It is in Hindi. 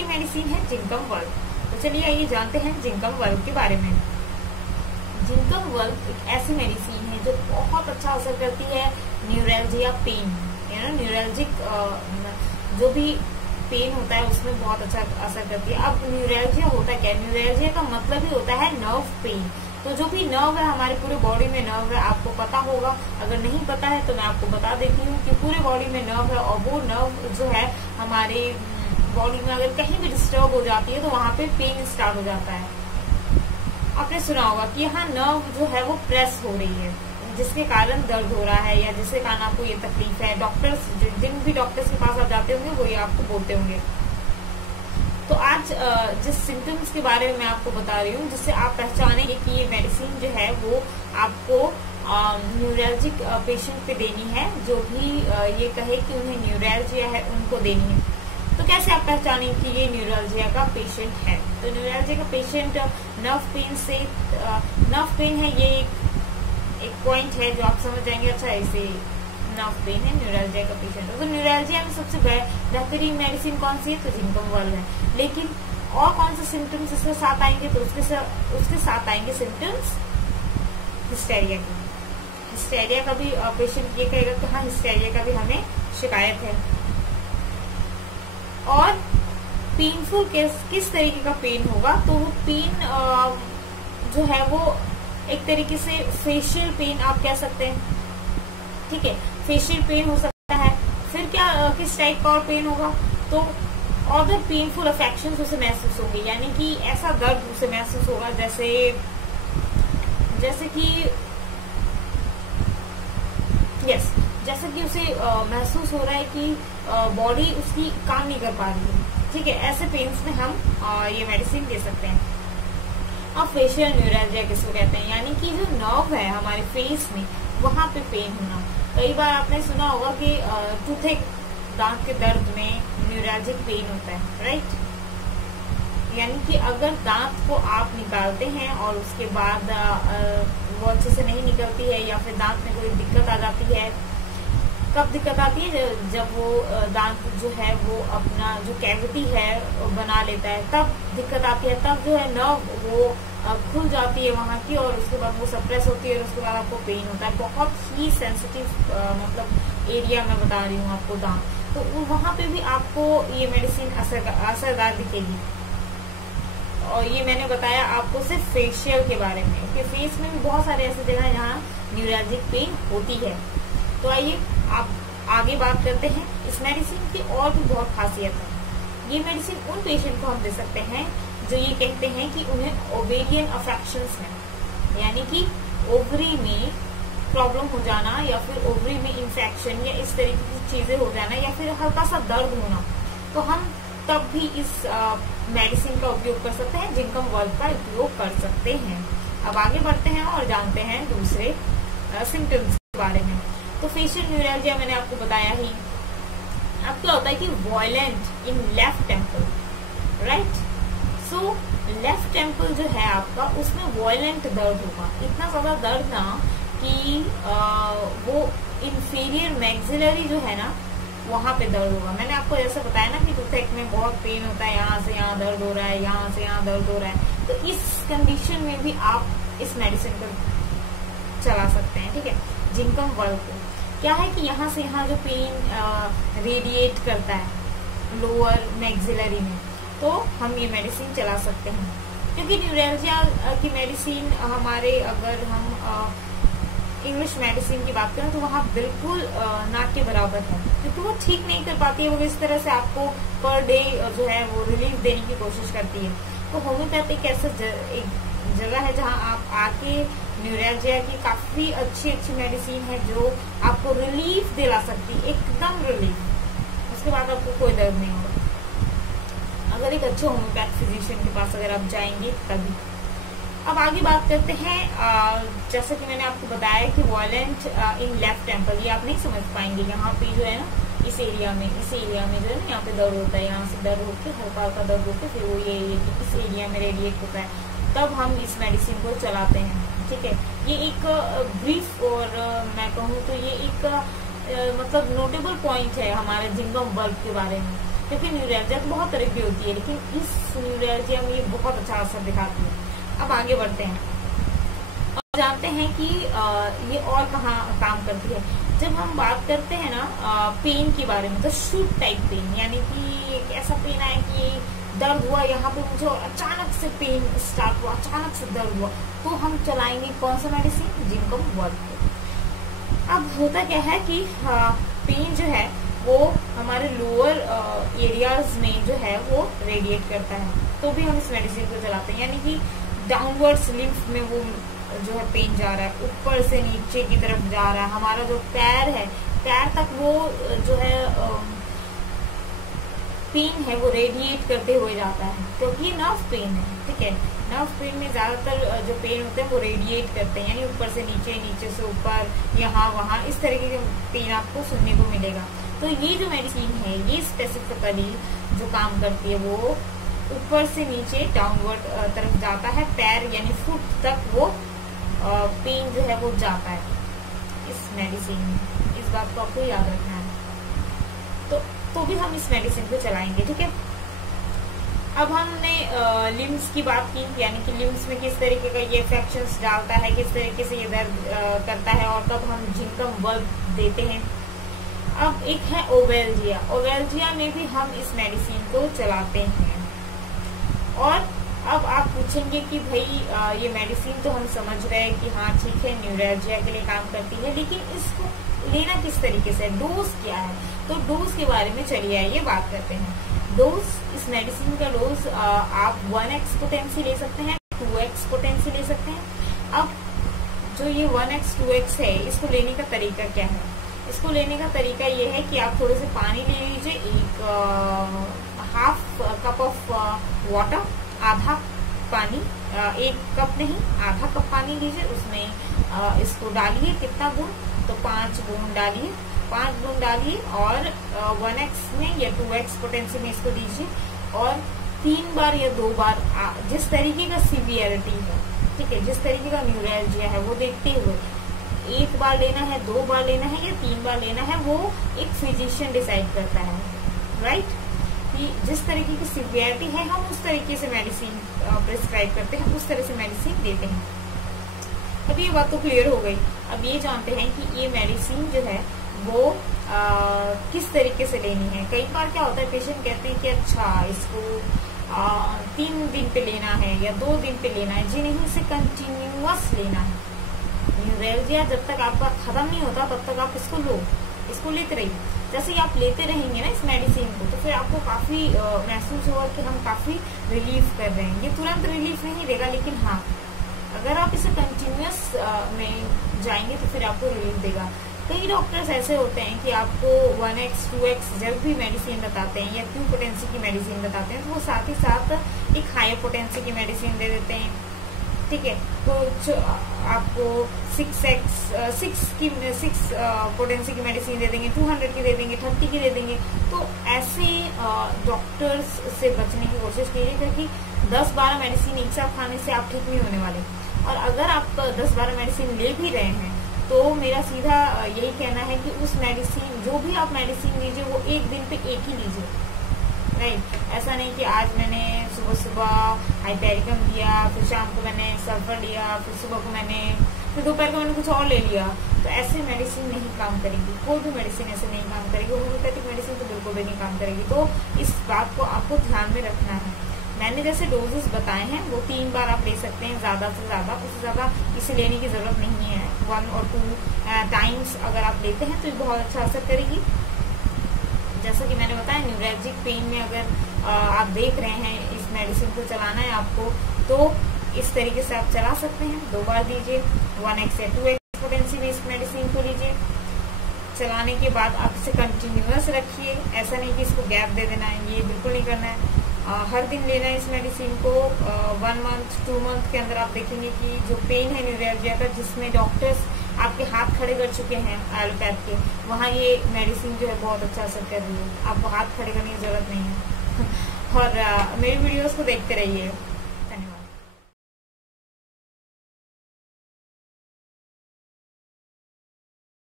की मेडिसिन है जिंकम वल्व। तो चलिए आइए जानते हैं जिंकम वल्व के बारे में। जिंकम वल्व एक ऐसी मेडिसिन है जो बहुत अच्छा असर करती है न्यूरैल्जिया पेन, न्यूरैल्जिक जो भी पेन होता है उसमें बहुत अच्छा असर करती है। अब न्यूरैल्जिया होता क्या है? न्यूरैल्जिया का मतलब ही होता है नर्व पेन। तो जो भी नर्व है हमारे पूरे बॉडी में नर्व है, आपको पता होगा, अगर नहीं पता है तो मैं आपको बता देती हूँ कि पूरे बॉडी में नर्व है और वो नर्व जो है हमारे बॉडी में अगर कहीं भी डिस्टर्ब हो जाती है तो वहां पे पेन स्टार्ट हो जाता है। आपने सुना होगा कि यहाँ नर्व जो है वो प्रेस हो रही है, जिसके कारण दर्द हो रहा है या जिसके कारण आपको ये तकलीफ है। डॉक्टर्स, जिन भी डॉक्टर्स के पास आप जाते होंगे वो ये आपको बोलते होंगे। तो आज जिस सिम्टम्स के बारे में मैं आपको बता रही हूँ, जिससे आप पहचानेंगे कि ये मेडिसिन जो है वो आपको न्यूरैल्जिक पेशेंट पे देनी है, जो भी ये कहे कि उन्हें न्यूरैल्जिया है उनको देनी है। तो कैसे आप पहचानेंगे कि ये न्यूरैल्जिया का पेशेंट है? तो न्यूरैल्जिया का पेशेंट नर्व पेन से, नर्व पेन है ये एक पॉइंट है जो आप समझ जाएंगे, अच्छा इसे नर्व पेन है, न्यूरैल्जिया का पेशेंट है। तो न्यूरैल्जिया में सबसे बेहतरीन मेडिसिन कौन सी है? तो जिंकम वल्व है। लेकिन और कौन से सिम्टम्स इसके साथ आएंगे? तो उसके साथ आएंगे सिम्टम्स हिस्टेरिया के। हिस्टेरिया का भी पेशेंट ये कहेगा कि हाँ हिस्टेरिया का भी हमें शिकायत है। और पेनफुल किस तरीके का पेन होगा? तो वो पेन जो है वो एक तरीके से फेशियल पेन आप कह सकते हैं, ठीक है, फेशियल पेन हो सकता है। फिर क्या किस टाइप का और पेन होगा? तो अदर पेनफुल अफेक्शंस उसे महसूस होंगे, यानी कि ऐसा दर्द उसे महसूस होगा जैसे कि उसे महसूस हो रहा है कि बॉडी उसकी काम नहीं कर पा रही है, ठीक है। ऐसे पेन्स में हम ये मेडिसिन दे सकते हैं। अब फेशियल न्यूरैल्जिया किसको कहते हैं? यानी कि जो नर्व है हमारे फेस में वहां पे पेन होना। कई बार आपने सुना होगा कि टूथेक, दांत के दर्द में न्यूरैल्जिक पेन होता है, राइट। यानी कि अगर दांत को आप निकालते हैं और उसके बाद वो अच्छे से नहीं निकलती है या फिर दांत में कोई दिक्कत आ जाती है। कब दिक्कत आती है? जब वो दांत जो है वो अपना जो कैविटी है बना लेता है, तब दिक्कत आती है। तब जो है नर्व वो खुल जाती है वहां की और उसके बाद वो सप्रेस होती है और उसके बाद आपको पेन होता है। बहुत ही सेंसिटिव मतलब एरिया में बता रही हूँ आपको, दांत। तो वहां पे भी आपको ये मेडिसिन असरदार दिखेगी। और ये मैंने बताया आपको सिर्फ फेशियल के बारे में, कि फेस में भी बहुत सारे ऐसे जगह है जहाँ न्यूरैल्जिक पेन होती है। तो आइए आप आगे बात करते हैं। इस मेडिसिन की और भी बहुत खासियत है। ये मेडिसिन उन पेशेंट को हम दे सकते हैं जो ये कहते हैं कि उन्हें ओवेरियन अफेक्शंस है, यानी कि ओवरी में प्रॉब्लम हो जाना या फिर ओवरी में इंफेक्शन या इस तरीके की चीजें हो जाना या फिर हल्का सा दर्द होना, तो हम तब भी इस मेडिसिन का उपयोग कर सकते हैं, जिंकम वल्व का उपयोग कर सकते हैं। अब आगे बढ़ते हैं और जानते हैं दूसरे सिम्टम्स के बारे में। तो फेशियल न्यूरैल्जिया मैंने आपको बताया ही। अब क्या होता है कि violent in left temple, right. So left temple जो है आपका, उसमें वॉयलेंट दर्द होगा, इतना ज्यादा दर्द ना कि वो इंफीरियर मैक्सिलरी जो है ना वहां पे दर्द होगा। मैंने आपको जैसे बताया ना कि टूथेक में बहुत पेन होता है, यहाँ से यहाँ दर्द हो रहा है, यहाँ से यहाँ दर्द हो रहा है। तो इस कंडीशन में भी आप इस मेडिसिन को चला सकते हैं, ठीक है, जिंकम वल्व को। क्या है कि यहाँ से यहाँ जो पेन रेडिएट करता है लोअर मैक्सिलरी में, तो हम ये मेडिसिन चला सकते हैं। क्योंकि न्यूरैल्जिया की मेडिसिन हमारे, अगर हम इंग्लिश मेडिसिन की बात करें तो वहाँ बिल्कुल ना के बराबर है, क्योंकि वो ठीक नहीं कर पाती है। वो इस तरह से आपको पर डे जो है वो रिलीफ देने की कोशिश करती है। तो होम्योपैथिक ऐसा एक जगह है जहाँ आप आके न्यूरैल्जिया की काफी अच्छी मेडिसिन है जो आपको रिलीफ दिला सकती है, एकदम रिलीफ। उसके बाद आपको कोई दर्द नहीं होगा अगर एक अच्छे होम्योपैथ फिजिशियन के पास अगर आप जाएंगे तभी। अब आगे बात करते हैं। जैसा कि मैंने आपको बताया कि वॉयलेंट इन लेफ्ट टेम्पल, ये आप नहीं समझ पाएंगे। यहाँ पे जो है ना इस एरिया में जो है ना यहाँ पे दर्द होता है, यहाँ से दर्द होकर हल्का हल्का दर्द होकर फिर वो ये इस एरिया में रेडिएट होता है, तब हम इस मेडिसिन को चलाते हैं, ठीक है। ये एक ब्रीफ और मैं कहूँ तो ये एक मतलब नोटेबल पॉइंट है हमारे जिंकम वल्व के बारे में। क्योंकि न्यूरैल्जिया तो बहुत तरह की होती है, लेकिन इस न्यूरैल्जिया में ये बहुत अच्छा असर दिखाती है। अब आगे बढ़ते हैं और जानते हैं कि ये और कहाँ काम करती है। जब हम बात करते हैं ना पेन के बारे में, तो शूट टाइप पेन, यानी कि एक ऐसा पेन है कि दर्द हुआ यहाँ पे मुझे और अचानक से पेन स्टार्ट हुआ, अचानक से दर्द हुआ, तो हम चलाएंगे कौन सा मेडिसिन, जिंकम वर्क। अब होता क्या है कि पेन जो है वो हमारे लोअर एरियाज में जो है वो रेडिएट करता है, तो भी हम इस मेडिसिन को चलाते हैं। यानी कि डाउनवर्ड्स लिम्फ में वो जो है पेन जा रहा है, ऊपर से नीचे की तरफ जा रहा है, हमारा जो पैर है, पैर तक वो जो है पेन है वो रेडिएट करते हुए जाता है, क्योंकि ये नर्व पेन है। ठीक है, नर्व पेन में ज्यादातर जो पेन होते हैं वो रेडिएट करते हैं, यानी ऊपर से नीचे, नीचे से ऊपर, यहाँ वहाँ, इस तरीके के पेन आपको सुनने को मिलेगा। तो ये जो मेडिसिन है ये स्पेसिफिकली जो काम करती है वो ऊपर से नीचे डाउनवर्ड तरफ जाता है, पैर यानी फुट तक वो पेन जो है वो जाता है इस मेडिसिन में। इस बात को आपको याद रखना है। तो भी हम इस मेडिसिन को चलाएंगे। ठीक है, अब हमने लिम्स की बात की, यानी कि लिम्स में किस तरीके का ये इफेक्शंस डालता है, किस तरीके से ये दर्द करता है, और कब हम जिंकम वर्क देते हैं। अब एक है ओवेल्जिया। ओवेल्जिया में भी हम इस मेडिसिन को चलाते हैं। और अब आप पूछेंगे कि भाई ये मेडिसिन तो हम समझ रहे हैं कि हाँ ठीक है न्यूरैल्जिया के लिए काम करती है, लेकिन इसको लेना किस तरीके से, डोज क्या है। तो डोज के बारे में चलिए आइए बात करते हैं। डोज, इस मेडिसिन का डोज आप 1x पोटेंसी ले सकते हैं, 2x पोटेंसी ले सकते हैं। अब जो ये 1x 2x है, इसको लेने का तरीका क्या है। इसको लेने का तरीका ये है कि आप थोड़े से पानी ले लीजिए, एक हाफ कप ऑफ वाटर, आधा पानी, 1 कप नहीं आधा कप पानी लीजिए, उसमें इसको डालिए। कितना बूंद, तो 5 बूंद डालिए, 5 बूंद डालिए और 1x में या 2x पोटेंसी में इसको दीजिए, और 3 बार या 2 बार जिस तरीके का सीवियरिटी है, ठीक है, जिस तरीके का न्यूरैल्जिया है वो देखते हुए 1 बार लेना है, 2 बार लेना है या 3 बार लेना है, वो एक फिजिशियन डिसाइड करता है। राइट, कि जिस तरीके की सीवियरिटी है हम उस तरीके से मेडिसिन प्रिस्क्राइब करते हैं, उस तरह से मेडिसिन देते हैं। अब ये बात तो क्लियर हो गई। अब ये जानते हैं कि ये मेडिसिन जो है वो किस तरीके से लेनी है। कई बार क्या होता है, पेशेंट कहते हैं कि अच्छा इसको 3 दिन पे लेना है या 2 दिन पे लेना है। जी नहीं, इसे कंटिन्यूअस लेना है। न्यूरैल्जिया जब तक आपका खत्म नहीं होता तब तक आप इसको लो, इसको लेते रहिए। जैसे ही आप लेते रहेंगे ना इस मेडिसिन को, तो फिर आपको काफी महसूस होगा कि हम काफी रिलीफ कर रहे हैं। ये तुरंत रिलीफ नहीं देगा, लेकिन हाँ अगर आप इसे कंटिन्यूअस में जाएंगे तो फिर आपको रिलीफ देगा। कई डॉक्टर्स ऐसे होते हैं कि आपको 1x 2x जब भी मेडिसिन बताते हैं या 2 पोटेंसी की मेडिसिन बताते हैं, तो वो साथ ही साथ एक हायर पोटेंसी की मेडिसिन दे देते हैं। ठीक है, कुछ आपको 6 पोटेंसी की मेडिसिन दे देंगे, 200 की दे देंगे, 30 की दे देंगे। तो ऐसे डॉक्टर्स से बचने की कोशिश कीजिए, क्योंकि 10-12 मेडिसिन एक साथ खाने से आप ठीक नहीं होने वाले। और अगर आप 10-12 मेडिसिन ले भी रहे हैं तो मेरा सीधा यही कहना है कि उस मेडिसिन, जो भी आप मेडिसिन लीजिए वो 1 दिन पे एक ही लीजिए। राइट, ऐसा नहीं कि आज मैंने सुबह हाइपेरिकम लिया, फिर शाम को मैंने सल्फर लिया, फिर सुबह को मैंने, फिर दोपहर को मैंने कुछ और ले लिया। तो ऐसे मेडिसिन नहीं काम करेगी, कोई भी मेडिसिन ऐसे नहीं काम करेगी। होम्योपैथिक मेडिसिन तो बिल्कुल भी नहीं काम करेगी। तो इस बात को आपको ध्यान में रखना है। मैंने जैसे डोजेस बताए हैं वो 3 बार आप ले सकते हैं, ज्यादा से ज्यादा, उससे ज्यादा इसे लेने की जरूरत नहीं है। 1 और 2 टाइम्स अगर आप लेते हैं तो ये बहुत अच्छा असर करेगी। जैसा कि मैंने बताया, न्यूरैल्जिक पेन में अगर आप देख रहे हैं इस मेडिसिन को चलाना है आपको, तो इस तरीके से आप चला सकते हैं। 2 बार दीजिए, 1x या 2x पोटेंसी में इस मेडिसिन को लीजिए। चलाने के बाद आप इसे कंटिन्यूअस रखिए, ऐसा नहीं कि इसको गैप दे देना है, ये बिल्कुल नहीं करना है। हर दिन लेना है इस मेडिसिन को। 1 मंथ 2 मंथ के अंदर आप देखेंगे कि जो पेन है न्यूरैल्जिया का, जिसमें डॉक्टर्स आपके हाथ खड़े कर चुके हैं एलोपैथ के, वहाँ ये मेडिसिन जो है बहुत अच्छा असर कर रही है। आपको हाथ खड़े करने की जरूरत नहीं है। और मेरी वीडियोस को देखते रहिए।